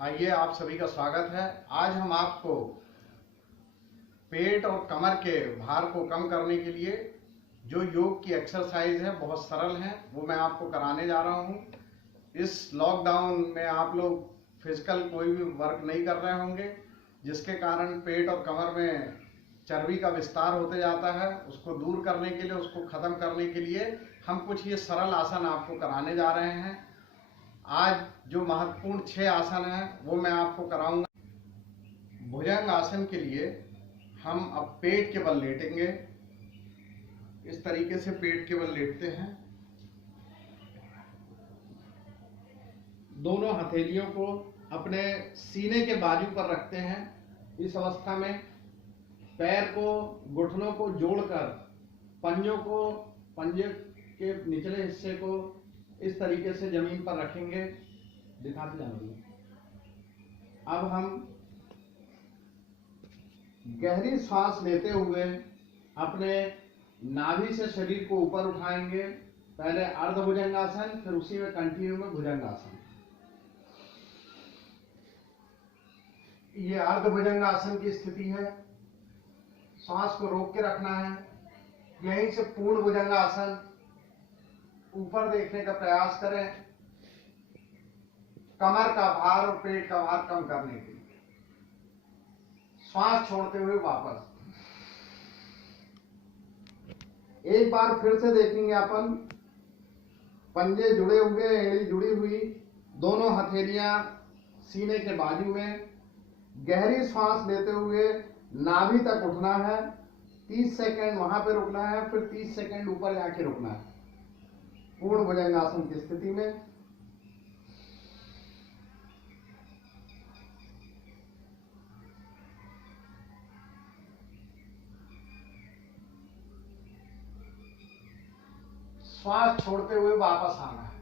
आइए, आप सभी का स्वागत है। आज हम आपको पेट और कमर के भार को कम करने के लिए जो योग की एक्सरसाइज है, बहुत सरल है, वो मैं आपको कराने जा रहा हूँ। इस लॉकडाउन में आप लोग फिजिकल कोई भी वर्क नहीं कर रहे होंगे, जिसके कारण पेट और कमर में चर्बी का विस्तार होते जाता है। उसको दूर करने के लिए, उसको खत्म करने के लिए हम कुछ ये सरल आसन आपको कराने जा रहे हैं। आज जो महत्वपूर्ण 6 आसन हैं वो मैं आपको कराऊंगा। भुजंग आसन के लिए हम अब पेट के बल लेटेंगे। इस तरीके से पेट के बल लेटते हैं। दोनों हथेलियों को अपने सीने के बाजू पर रखते हैं। इस अवस्था में पैर को, घुटनों को जोड़कर पंजे के निचले हिस्से को इस तरीके से जमीन पर रखेंगे। दिखाते जाएंगे। अब हम गहरी सांस लेते हुए अपने नाभि से शरीर को ऊपर उठाएंगे। पहले अर्ध भुजंगासन, फिर उसी में कंटिन्यू में भुजंगासन। ये अर्ध भुजंगासन की स्थिति है। सांस को रोक के रखना है। यहीं से पूर्ण भुजंगासन, ऊपर देखने का प्रयास करें, कमर का भार और पेट का भार कम करने के लिए। श्वास छोड़ते हुए वापस। एक बार फिर से देखेंगे अपन। पंजे जुड़े हुए, एड़ी जुड़ी हुई, दोनों हथेलियां सीने के बाजू में। गहरी सांस लेते हुए नाभि तक उठना है। 30 सेकंड वहां पे रुकना है, फिर 30 सेकंड ऊपर जाके रुकना है पूर्ण भुजंगासन की स्थिति में। श्वास छोड़ते हुए वापस आना है।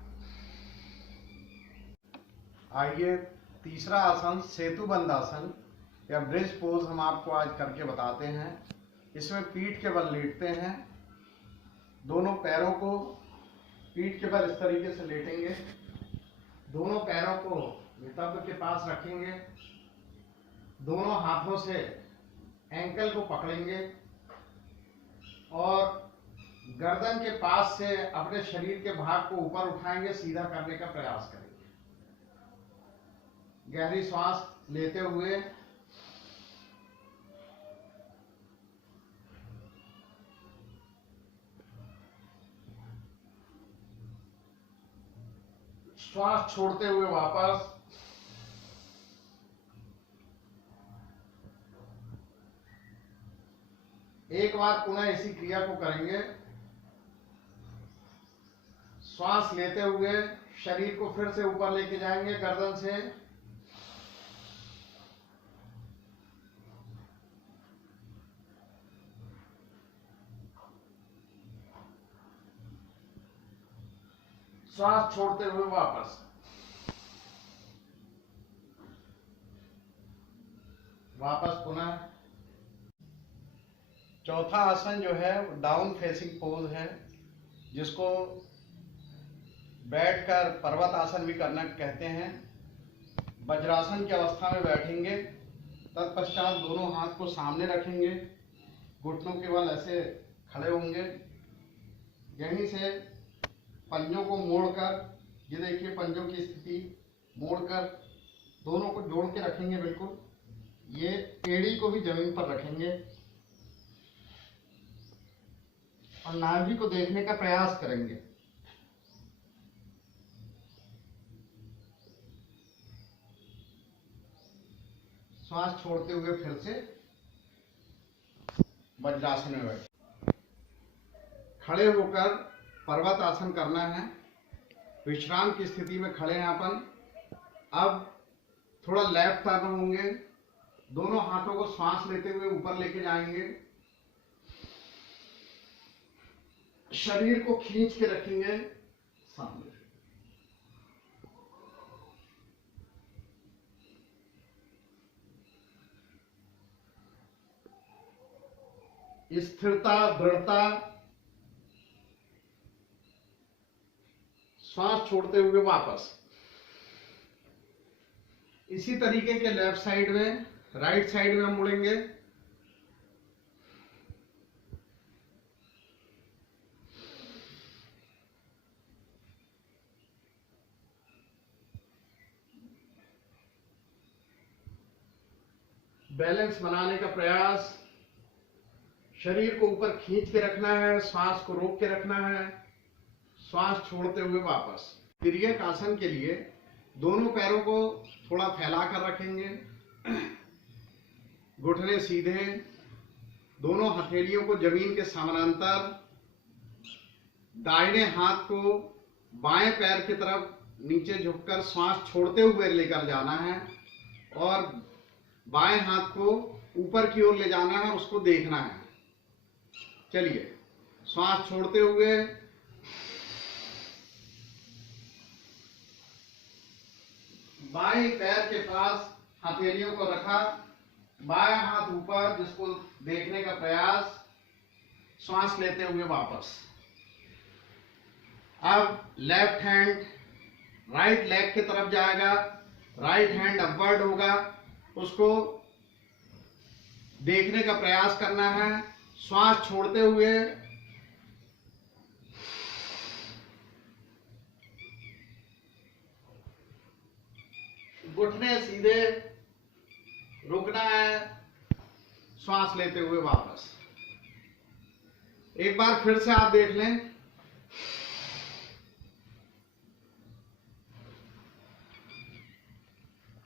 आइए, तीसरा आसन सेतुबंध आसन या ब्रिज पोज हम आपको आज करके बताते हैं। इसमें पीठ के बल लेटते हैं। दोनों पैरों को पीठ के बल इस तरीके से लेटेंगे। दोनों पैरों को नितंब के पास रखेंगे। दोनों हाथों से एंकल को पकड़ेंगे और गर्दन के पास से अपने शरीर के भाग को ऊपर उठाएंगे, सीधा करने का प्रयास करेंगे। गहरी सांस लेते हुए श्वास छोड़ते हुए वापस। एक बार पुनः इसी क्रिया को करेंगे। श्वास लेते हुए शरीर को फिर से ऊपर लेके जाएंगे गर्दन से। श्वास छोड़ते हुए वापस। वापस पुनः। चौथा आसन जो है डाउन फेसिंग पोज है, जिसको बैठकर पर्वत आसन भी करना कहते हैं। वज्रासन की अवस्था में बैठेंगे। तत्पश्चात दोनों हाथ को सामने रखेंगे। घुटनों के बल ऐसे खड़े होंगे। यहीं से पंजों को मोड़कर, ये देखिए पंजों की स्थिति, मोड़कर दोनों को जोड़ के रखेंगे बिल्कुल। ये एड़ी को भी जमीन पर रखेंगे और नाभि को देखने का प्रयास करेंगे। श्वास छोड़ते हुए फिर से वज्रासन में बैठ। खड़े होकर पर्वत आसन करना है। विश्राम की स्थिति में खड़े हैं अपन। अब थोड़ा लेफ्ट टर्न होंगे। दोनों हाथों को श्वास लेते हुए ऊपर लेके जाएंगे। शरीर को खींच के रखेंगे सामने। स्थिरता, दृढ़ता। श्वास छोड़ते हुए वापस। इसी तरीके के लेफ्ट साइड में, राइट साइड में हम मुड़ेंगे। बैलेंस बनाने का प्रयास, शरीर को ऊपर खींच के रखना है, श्वास को रोक के रखना है, श्वास छोड़ते हुए वापस। तिर्यक आसन के लिए दोनों पैरों को थोड़ा फैला कर रखेंगे, घुटने सीधे, दोनों हथेलियों को जमीन के समानांतर, दाहिने हाथ को बाएं पैर की तरफ नीचे झुककर श्वास छोड़ते हुए लेकर जाना है और बाएं हाथ को ऊपर की ओर ले जाना है, उसको देखना है। चलिए, श्वास छोड़ते हुए बाएं पैर के पास हथेलियों को रखा, बायां हाथ ऊपर, जिसको देखने का प्रयास, श्वास लेते हुए वापस। अब लेफ्ट हैंड राइट लेग की तरफ जाएगा, राइट हैंड अपवर्ड होगा, उसको देखने का प्रयास करना है, श्वास छोड़ते हुए घुटने सीधे, रुकना है, श्वास लेते हुए वापस। एक बार फिर से आप देख लें।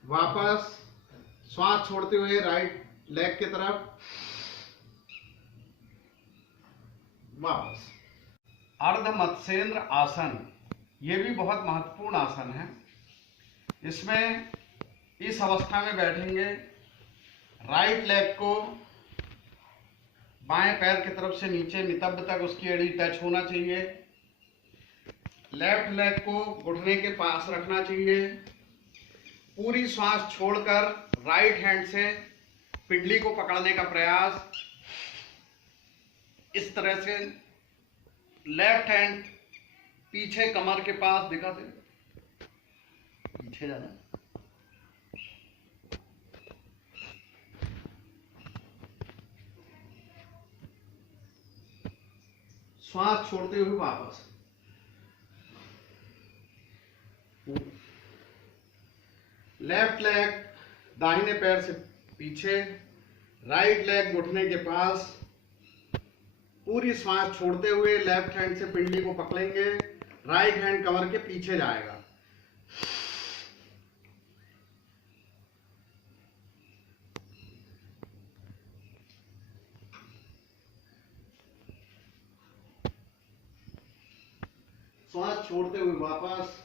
वापस श्वास छोड़ते हुए राइट लेग की तरफ वापस। अर्ध मत्स्येंद्र आसन, ये भी बहुत महत्वपूर्ण आसन है। इसमें इस अवस्था में बैठेंगे, राइट लेग को बाएं पैर की तरफ से नीचे नितंब तक उसकी एड़ी टच होना चाहिए, लेफ्ट लेग को घुटने के पास रखना चाहिए, पूरी श्वास छोड़कर राइट हैंड से पिंडली को पकड़ने का प्रयास, इस तरह से लेफ्ट हैंड पीछे कमर के पास, दिखा दे, पीछे जाना, श्वास छोड़ते हुए वापस। लेफ्ट लेग दाहिने पैर से पीछे, राइट लेग घुटने के पास, पूरी श्वास छोड़ते हुए लेफ्ट हैंड से पिंडली को पकड़ेंगे, राइट हैंड कमर के पीछे जाएगा। श्वास छोड़ते हुए वापस।